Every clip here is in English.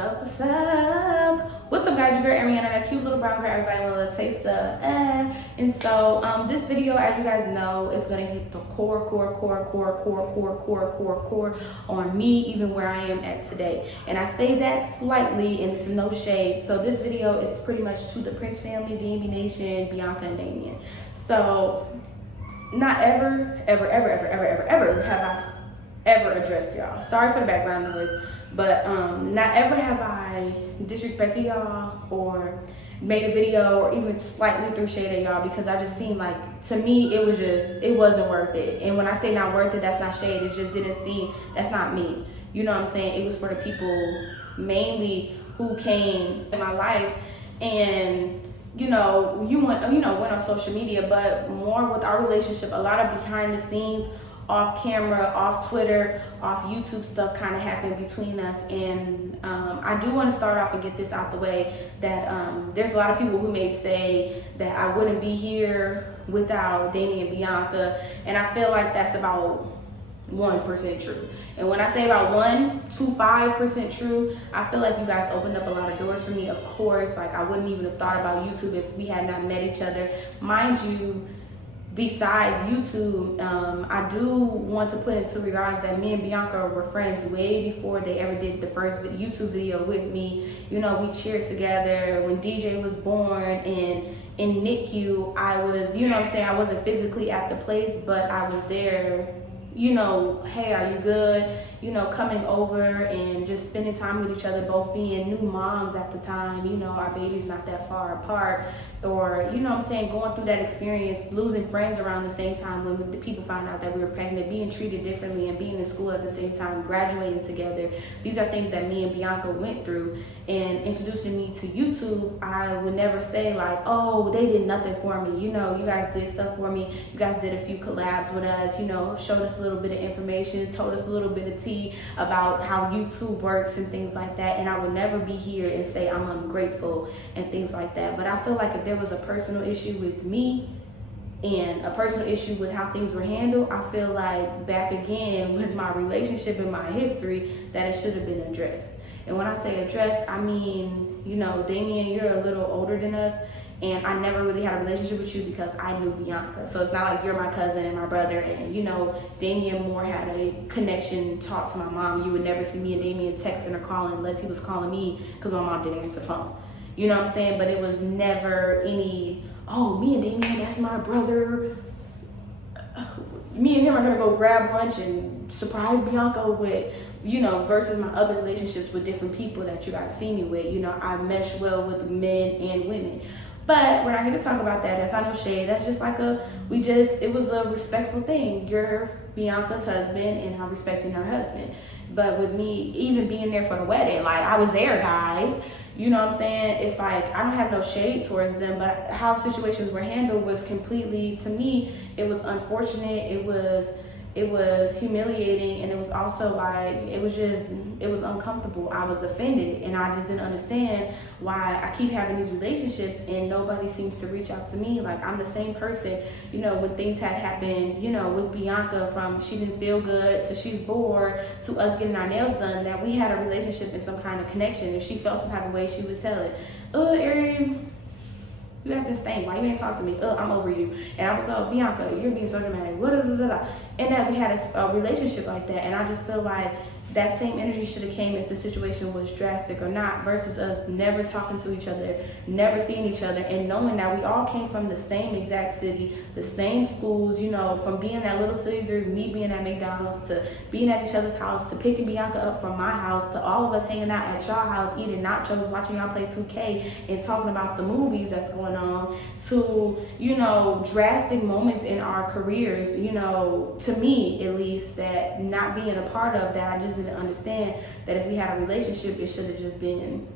up, what's up? What's up, guys? Your girl Airi, that cute little brown girl everybody want a little taste of. And so this video, as you guys know, it's gonna hit the core on me, even where I am at today. And I say that slightly, and it's no shade. So this video is pretty much to the Prince family, DMB Nation, Bianca and Damien. So not ever have I ever addressed y'all. Sorry for the background noise, but not ever have I disrespected y'all or made a video or even slightly threw shade at y'all, because I just seemed like, to me, it wasn't worth it. And when I say not worth it, that's not shade. It just didn't seem, that's not me. You know what I'm saying? It was for the people mainly who came in my life and went on social media, but more with our relationship, a lot of behind the scenes, off camera, off Twitter, off YouTube stuff kind of happened between us. And I do want to start off and get this out the way that there's a lot of people who may say that I wouldn't be here without Damien and Bianca, and I feel like that's about 1% true. And when I say about 1 to 5% true, I feel like you guys opened up a lot of doors for me. Of course, like I wouldn't even have thought about YouTube if we had not met each other. Mind you, besides YouTube, I do want to put into regards that me and Bianca were friends way before they ever did the first YouTube video with me. You know, we cheered together when DJ was born, and in NICU, I was, I wasn't physically at the place, but I was there, hey, are you good? Coming over and just spending time with each other, both being new moms at the time, our baby's not that far apart, or, going through that experience, losing friends around the same time when the people found out that we were pregnant, being treated differently and being in school at the same time, graduating together. These are things that me and Bianca went through. And introducing me to YouTube, I would never say like, oh, they did nothing for me. You guys did stuff for me. You guys did a few collabs with us, showed us a little bit of information, told us a little bit of tea about how YouTube works and things like that. And I would never be here and say I'm ungrateful and things like that. But I feel like if there was a personal issue with me and a personal issue with how things were handled, I feel like back again with my relationship and my history, that it should have been addressed. And when I say addressed, I mean, Damien, you're a little older than us, and I never really had a relationship with you because I knew Bianca. So it's not like you're my cousin and my brother, and Damien more had a connection, talk to my mom. You would never see me and Damien texting or calling unless he was calling me because my mom didn't answer the phone. You know what I'm saying? But it was never any, oh, me and Damien, that's my brother. Me and him are gonna go grab lunch and surprise Bianca with, versus my other relationships with different people that you guys see me with. I mesh well with men and women. But we're not here to talk about that. That's not no shade. That's just like it was a respectful thing. You're Bianca's husband and I'm respecting her husband. But with me even being there for the wedding, like I was there, guys. You know what I'm saying? It's like, I don't have no shade towards them, but how situations were handled was completely, to me, it was unfortunate. It was humiliating, and it was also like, it was uncomfortable. I was offended, and I just didn't understand why I keep having these relationships and nobody seems to reach out to me. Like, I'm the same person, when things had happened, with Bianca, from she didn't feel good to she's bored to us getting our nails done, that we had a relationship and some kind of connection. If she felt some type of way, she would tell it. Airi, you have this thing. Why you ain't talk to me? I'm over you. And I would go, Bianca, you're being so dramatic. And that we had a relationship like that. And I just feel like that same energy should have came if the situation was drastic or not, versus us never talking to each other, never seeing each other, and knowing that we all came from the same exact city, the same schools, from being at Little Caesars, me being at McDonald's, to being at each other's house, to picking Bianca up from my house, to all of us hanging out at y'all house, eating nachos, watching y'all play 2K, and talking about the movies that's going on, to, drastic moments in our careers, to me at least, that not being a part of that, I just didn't understand that if we had a relationship, it should have just been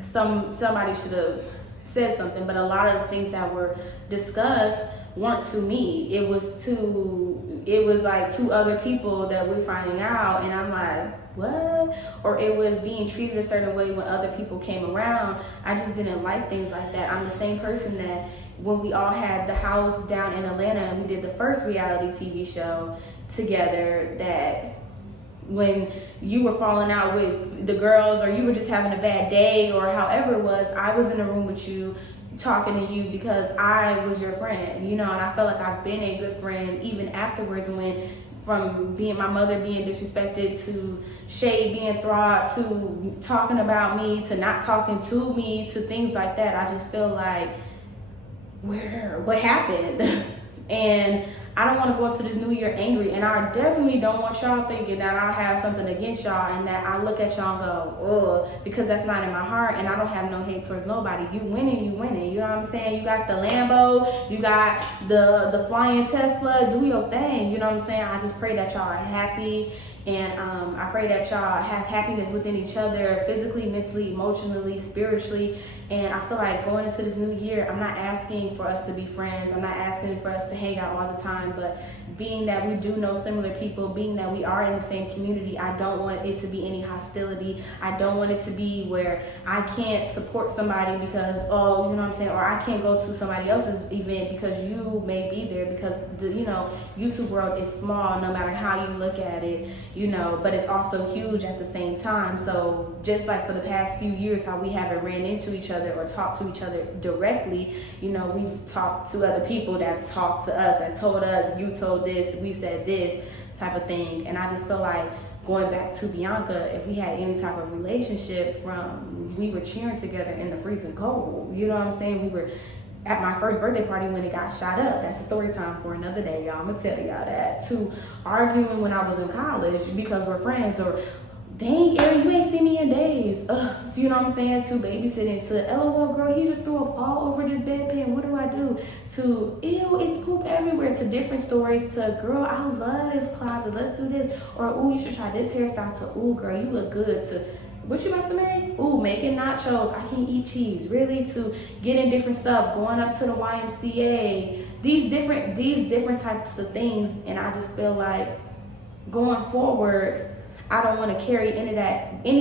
somebody should have said something. But a lot of the things that were discussed weren't to me. It was like two other people that we're finding out, and I'm like, what? Or it was being treated a certain way when other people came around. I just didn't like things like that. I'm the same person that when we all had the house down in Atlanta and we did the first reality TV show together, that when you were falling out with the girls, or you were just having a bad day, or however it was, I was in a room with you talking to you because I was your friend, you know, and I felt like I've been a good friend even afterwards, when from being my mother being disrespected, to shade being thrown, to talking about me, to not talking to me, to things like that. I just feel like, what happened? And I don't want to go into this new year angry, and I definitely don't want y'all thinking that I have something against y'all and that I look at y'all and go, ugh, because that's not in my heart, and I don't have no hate towards nobody. You winning, you know what I'm saying? You got the Lambo, you got the flying Tesla, do your thing, you know what I'm saying? I just pray that y'all are happy, and I pray that y'all have happiness within each other, physically, mentally, emotionally, spiritually. And I feel like going into this new year, I'm not asking for us to be friends. I'm not asking for us to hang out all the time. But being that we do know similar people, being that we are in the same community, I don't want it to be any hostility. I don't want it to be where I can't support somebody because, oh, you know what I'm saying? Or I can't go to somebody else's event because you may be there, because the, you know, YouTube world is small no matter how you look at it, you know, but it's also huge at the same time. So just like for the past few years, how we haven't ran into each other or talk to each other directly, you know, we've talked to other people that talked to us, that told us, you told this, we said this type of thing. And I just feel like going back to Bianca, if we had any type of relationship from, we were cheering together in the freezing cold, you know what I'm saying? We were at my first birthday party when it got shot up. That's a story time for another day, y'all. I'm gonna tell y'all that. To arguing when I was in college because we're friends, or dang, Airi, you ain't seen me in days. Do you know what I'm saying? To babysitting, to LOL, girl, he just threw up all over this bedpan. What do I do? To, ew, it's poop everywhere. To different stories. To, girl, I love this closet. Let's do this. Or, ooh, you should try this hairstyle. To, ooh, girl, you look good. To, what you about to make? Ooh, making nachos. I can't eat cheese. Really? To getting different stuff. Going up to the YMCA. These different types of things. And I just feel like going forward, I don't want to carry any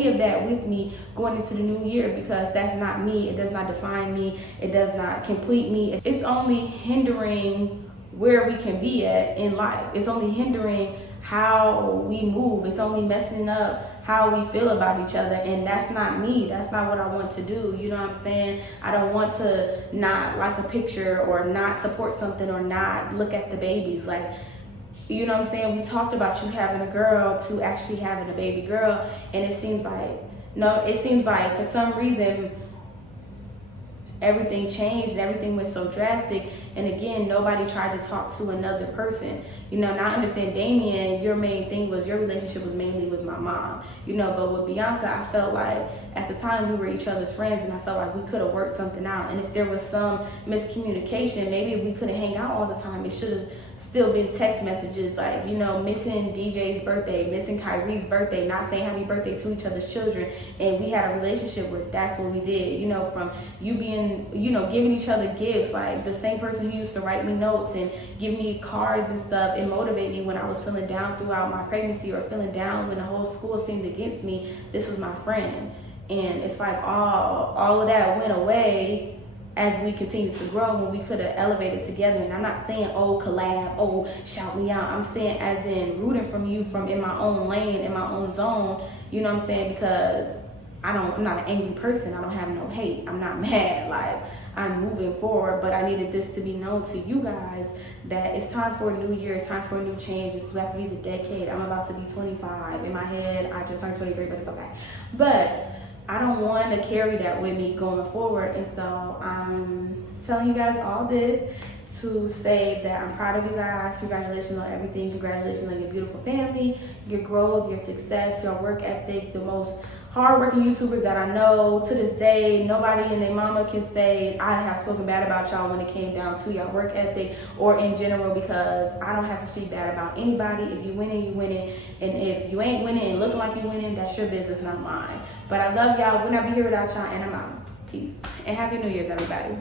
of that with me going into the new year, because that's not me. It does not define me. It does not complete me. It's only hindering where we can be at in life. It's only hindering how we move. It's only messing up how we feel about each other, and that's not me. That's not what I want to do. You know what I'm saying? I don't want to not like a picture, or not support something, or not look at the babies. Like, you know what I'm saying? We talked about you having a girl to actually having a baby girl, and it seems like for some reason everything changed and everything went so drastic. And again, nobody tried to talk to another person. You know, and I understand, Damien, your main thing was your relationship was mainly with my mom. You know, but with Bianca, I felt like at the time we were each other's friends, and I felt like we could have worked something out. And if there was some miscommunication, maybe if we couldn't hang out all the time, it should have still been text messages, like, you know, missing DJ's birthday, missing Kyrie's birthday, not saying happy birthday to each other's children. And we had a relationship where that's what we did, you know, from you being, you know, giving each other gifts. Like the same person who used to write me notes and give me cards and stuff and motivate me when I was feeling down throughout my pregnancy, or feeling down when the whole school seemed against me, this was my friend. And it's like all of that went away as we continued to grow, when we could have elevated together. And I'm not saying, oh, collab, oh, shout me out. I'm saying as in rooting from you from in my own lane, in my own zone, you know what I'm saying? Because I'm not an angry person. I don't have no hate. I'm not mad. Like, I'm moving forward, but I needed this to be known to you guys that it's time for a new year. It's time for a new change. It's about to be the decade. I'm about to be 25. In my head, I just turned 23, but it's okay. But I don't want to carry that with me going forward. And so I'm telling you guys all this to say that I'm proud of you guys. Congratulations on everything. Congratulations on your beautiful family, your growth, your success, your work ethic, the most hardworking YouTubers that I know to this day. Nobody and their mama can say I have spoken bad about y'all when it came down to your work ethic or in general, because I don't have to speak bad about anybody. If you winning, you winning. And if you ain't winning and looking like you winning, that's your business, not mine. But I love y'all. We'll not be here without y'all, and I'm out. Peace. And Happy New Year's, everybody.